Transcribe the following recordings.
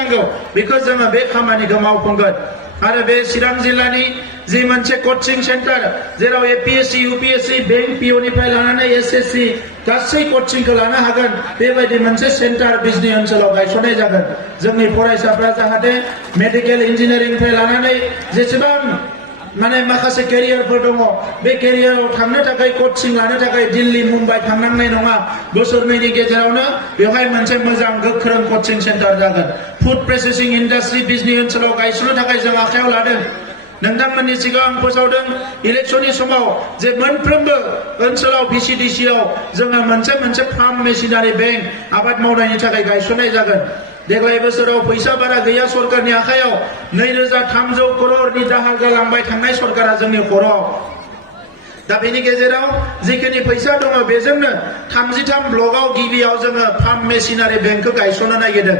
नांगौ बेखौ जोङो बे खामानिखौ मावफुंगोन आरो बे चिरां जिल्लानि जि मोनसे कोचिं सेन्टार जेराव एपीएससी यूपीएससी बैंक पीओ निफ्राय लानानै एसएससी गासै कोचिंखौ लानो हागोन बेबायदि मोनसे सेन्टार बिजनी ओनसोलाव गायसननाय जागोन जोंनि फरायसाफ्रा जाहाथे मेडिकेल इन्जिनियारिंनिफ्राय लानानै जेसेबां माने माखासे केरियारफोर दङ बे केरियाराव थांनो थाखाय कोचिं लानो थाखाय दिल्ली मुम्बाइ थांनांनाय नङा बोसोरनैनि गेजेरावनो बेवहाय मोनसे मोजां गोख्रों कोचिं सेन्टार जागोन फुड प्रोसेसिं इन्डास्ट्री बिजनी ओनसोलाव गायसननो थाखाय जों आखायाव लादों नोंथांमोननि सिगाङाव आं फोसावदों इलेक्शननि समाव जे मोनफ्रोमबो ओनसोलाव भिसिडिसिआव जोङो मोनसे फार्म मेसिनारि बैंक आबाद मावनायनि थाखाय गायसननाय जागोन देग्लाय बोसोराव फैसा बारा गैया सरकारनि आखायाव 2300 करोड़नि दाहार गालांबाय थांनाय सरकारा जोंनि खर'आव दा बेनि गेजेराव जिखिनि फैसा दङ बेजोंनो 33 ब्लकआव गिबियाव जोङो फार्म मेसिनारि बेंकखौ गायसननो नागिरदों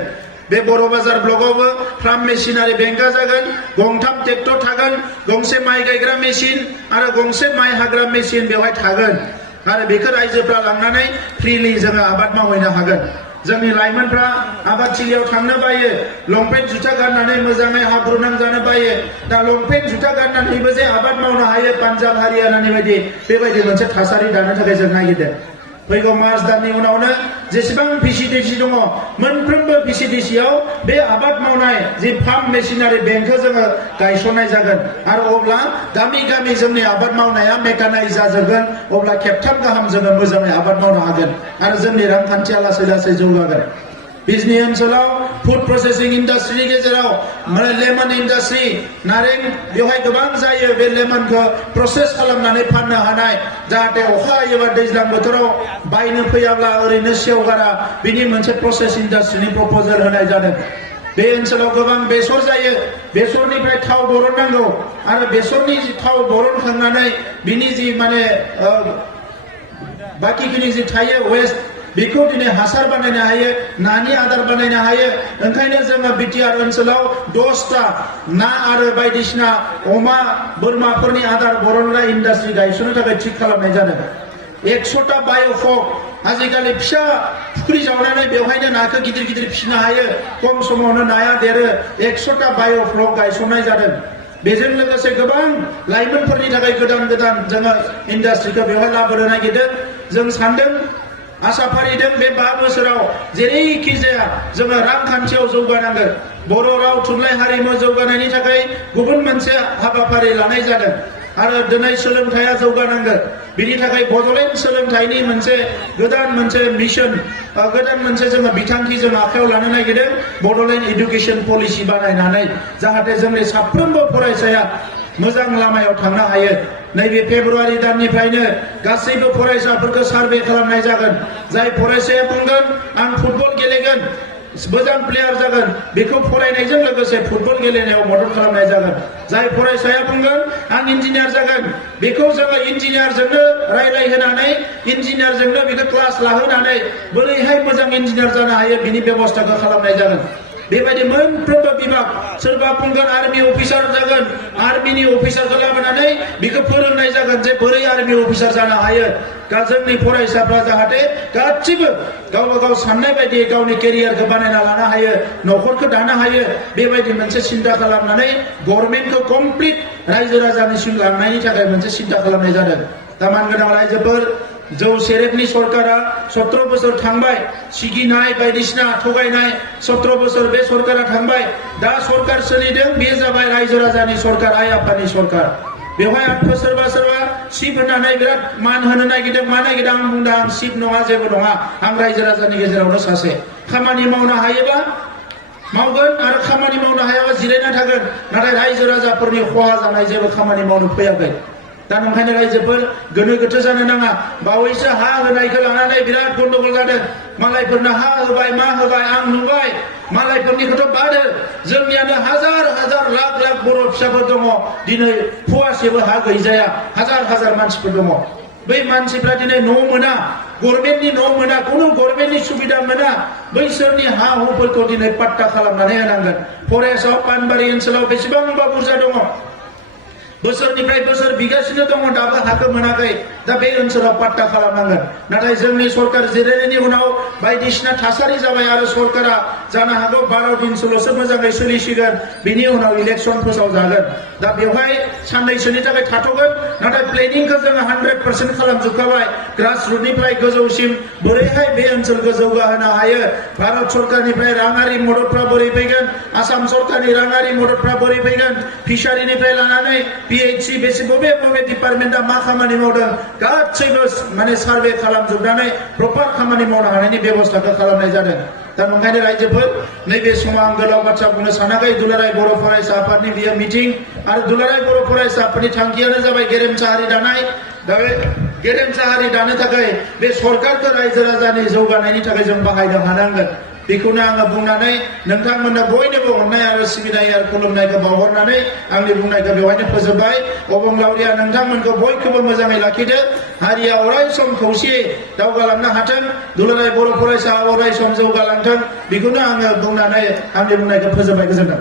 बे बर' बाजार ब्लकआवबो फार्म मेसिनारि बेंकआ जागोन गंथाम ट्रेक्टर थागोन गंसे माइ गायग्रा मेसिन आरो गंसे माइ हाग्रा मेसिन बेवहाय थागोन आरो बेखौ रायजोफ्रा लांनानै फ्रिलि जोङो आबाद मावहैनो हागोन जोंनि लाइमोनफ्रा आबादथिलियाव थांनो बायो लंपेन्ट जुथा गाननानै मोजाङै हाब्रु नांजानो बायो दा लंपेन्ट जुथा गाननानैबो जे आबाद मावनो हायो पान्जाब हारियानानि बायदि बेबायदि मोनसे थासारि दानो थाखाय जों नागिरदों फैगौ मार्च दाननि उनावनो जेसेबां भिसिडिसि दङ मोनफ्रोमबो भिसिडिसिआव बे आबाद मावनाय जि फार्म मेसिनारि बेंकखौ जोङो गायसननाय जागोन आरो अब्ला गामि गामि जोंनि आबाद मावनाया मेकानाइज जाजोबगोन अब्ला खेबथाम गाहाम जोङो मोजाङै आबाद मावनो हागोन आरो जोंनि रांखान्थिया लासै लासै जौगागोन बिजनी ओनसोलाव फुड प्रोसेसिं इन्डास्ट्रीनि गेजेराव लेमन इन्डास्ट्री नारें बेवहाय गोबां जायो बे लेमनखौ प्रसेस खालामनानै फाननो हानाय जाहाथे अखा हायोबा दैज्लां बोथोराव बायनो फैयाब्ला ओरैनो सेवगारा बिनि मोनसे प्रसेस इन्डास्ट्रीनि प्रपोजाल होनाय जादों बे ओनसोलाव गोबां बेसर जायो बेसरनिफ्राय थाव बरननांगौ आरो बेसरनि थाव बरनखांनानै बिनि जि माने बाकिखिनि जि थायो वेस्ट बेखौ दिनै हासार बानायनो हायो नानि आदार बानायनो हायो ओंखायनो जोङो बिटिआर ओनसोलाव 10टा ना आरो बायदिसिना अमा बोरमाफोरनि आदार बरनग्रा इन्डास्ट्री गायसननो थाखाय थिग खालामनाय जादों 100टा बाय'फक आजिखालि फिसा फुख्रि जावनानै बेवहायनो नाखौ गिदिर गिदिर फिसिनो हायो खम समावनो नाया देरो 100टा बाय'फ्लक गायसननाय जादों बेजों लोगोसे गोबां लाइमोनफोरनि थाखाय गोदान गोदान जोङो इन्डास्ट्रीखौ बेवहाय लाबोनो नागिरदों जों सानदों आसा फारिदों बे 5 बोसोराव जेरैखि जाया जोङो रांखान्थियाव जौगानांगोन बर' राव थुनलाइ हारिमु जौगानायनि थाखाय गुबुन मोनसे हाबाफारि लानाय जादों आरो दिनै सोलोंथाइया जौगानांगोन बिनि थाखाय बड'लेण्ड सोलोंथाइनि मोनसे गोदान मोनसे मिशन गोदान मोनसे जोङो बिथांखि जों आखायाव लानो नागिरदों बड'लेण्ड एडुकेशन पलिसि बानायनानै जाहाथे जोंनि साफ्रोमबो फरायसाया मोजां लामायाव थांनो हायो नैबे फेब्रुवारि दाननिफ्रायनो गासैबो फरायसाफोरखौ सार्भे खालामनाय जागोन जाय फरायसाया बुंगोन आं फुटबल गेलेगोन मोजां प्लेयार जागोन बेखौ फरायनायजों लोगोसे फुटबल गेलेनायाव मदद खालामनाय जागोन जाय फरायसाया बुंगोन आं इन्जिनियार जागोन बेखौ जोङो इन्जिनियारजोंनो रायलायहोनानै इन्जिनियारजोंनो बेखौ क्लास लाहोनानै बोरैहाय मोजां इन्जिनियार जानो हायो बिनि बेबस्थाखौ खालामनाय जागोन बेबायदि मोनफ्रोमबो बिभाग सोरबा बुंगोन आर्मि अफिसार जागोन आर्मिनि अफिसारखौ लाबोनानै बेखौ फोरोंनाय जागोन जे बोरै आर्मि अफिसार जानो हायो जोंनि फरायसाफ्रा जाहाथे गासिबो गावबा गाव साननाय बायदि गावनि केरियारखौ बानायना लानो हायो न'खरखौ दानो हायो बेबायदि मोनसे सिन्था खालामनानै गभर्नमेन्टखौ कमप्लिट रायजो राजानिसिम लांनायनि थाखाय मोनसे सिन्था खालामनाय जादों दा मानगोनां रायजोफोर जौ सेरेबनि सरकारा 17 बोसोर थांबाय सिगिनाय बायदिसिना थगायनाय 17 बोसोर बे सरकारा थांबाय दा सरकार सोलिदों बे जाबाय रायजो राजानि सरकार आइ आफानि सरकार बेवहाय आंखौ सोरबा सोरबा सिप होनानै बिराद मान होनो नागिरदों मा नागिरदों आं बुंदों आं सिप नङा जेबो नङा आं रायजो राजानि गेजेरावनो सासे खामानि मावनो हायोबा मावगोन आरो खामानि मावनो हायाबा जिरायना थागोन नाथाय रायजो राजाफोरनि खहा जानाय जेबो खामानि मावनो फैयाखै दा नंखायनो रायजोफोर गोनो गोथो जानो नाङा बावैसो हा होनायखौ लानानै बिराद गन्डगल जादों मालायफोरनो हा होबाय मा होबाय आं नुबाय मालायफोरनिखौथ' बादो जोंनियानो हाजार हाजार लाख लाख बर' फिसाफोर दङ दिनै फुवासेबो हा गैजाया हाजार हाजार मानसिफोर दङ बै मानसिफ्रा दिनै न' मोना गभर्नमेन्टनि न' मोना खुनु गभर्नमेन्टनि सुबिदा मोना बैसोरनि हा हुफोरखौ दिनै पाट्टा खालामनानै होनांगोन फरेस्टआव पानबारि ओनसोलाव बेसेबांबा बुरजा दङ बोसोरनिफ्राय बोसोर बिगासिनो दङ दाबो हाखौ मोनाखै दा बे ओनसोलाव पाट्टा खालामनांगोन नाथाय जोंनि सरकार जिरायनायनि उनाव बायदिसिना थासारि जाबाय आरो सरकारा जानो हागौ 12 दिनसोल'सो मोजाङै सोलिसिगोन बिनि उनाव इलेक्सन फोसावजागोन दा बेवहाय साननैसोनि थाखाय थाथ'गोन नाथाय प्लेनिंखौ जोङो 100% खालामजोबखाबाय ग्रासरुटनिफ्राय गोजौसिम बोरैहाय बे ओनसोलखौ जौगाहोनो हायो भारत सरकारनिफ्राय राङारि मददफ्रा बोरै फैगोन आसाम सरकारनि राङारि मददफ्रा बोरै फैगोन फिसारिनिफ्राय लानानै पिएचसि बेसे बबे बबे डिपार्टमेन्टआ मा खामानि मावदों गासैबो माने सार्भे खालामजोबनानै प्रपार खामानि मावनो हानायनि बेबस्थाखौ खालामनाय जादों दा नंखायनो रायजोफोर नैबे समाव आं गोलाव बाथ्रा बुंनो सानाखै दुलाराय बर' फरायसा आफादनि बियो मिटिं आरो दुलाराय बर' फरायसा आफादनि थांखियानो जाबाय गेरेमसा हारि दानाय दा बे गेरेमसा हारि दानो थाखाय बे सरकारखौ रायजो राजानि जौगानायनि थाखाय जों बाहायनो हानांगोन बेखौनो आङो बुंनानै नोंथांमोननो बयनोबो अननाय आरो सिबिनाय आरो खुलुमनायखौ बावहरनानै आंनि बुंनायखौ बेवहायनो फोजोबबाय अबंलावरिया नोंथांमोनखौ बयखौबो मोजाङै लाखिदो हारिया अराय सम खौसेयै दावगालांनो हाथों दुलाराय बर' फरायसा अराय सम जौगालांथों बेखौनो आङो बुंनानै आंनि बुंनायखौ फोजोबबाय गोजोन्थों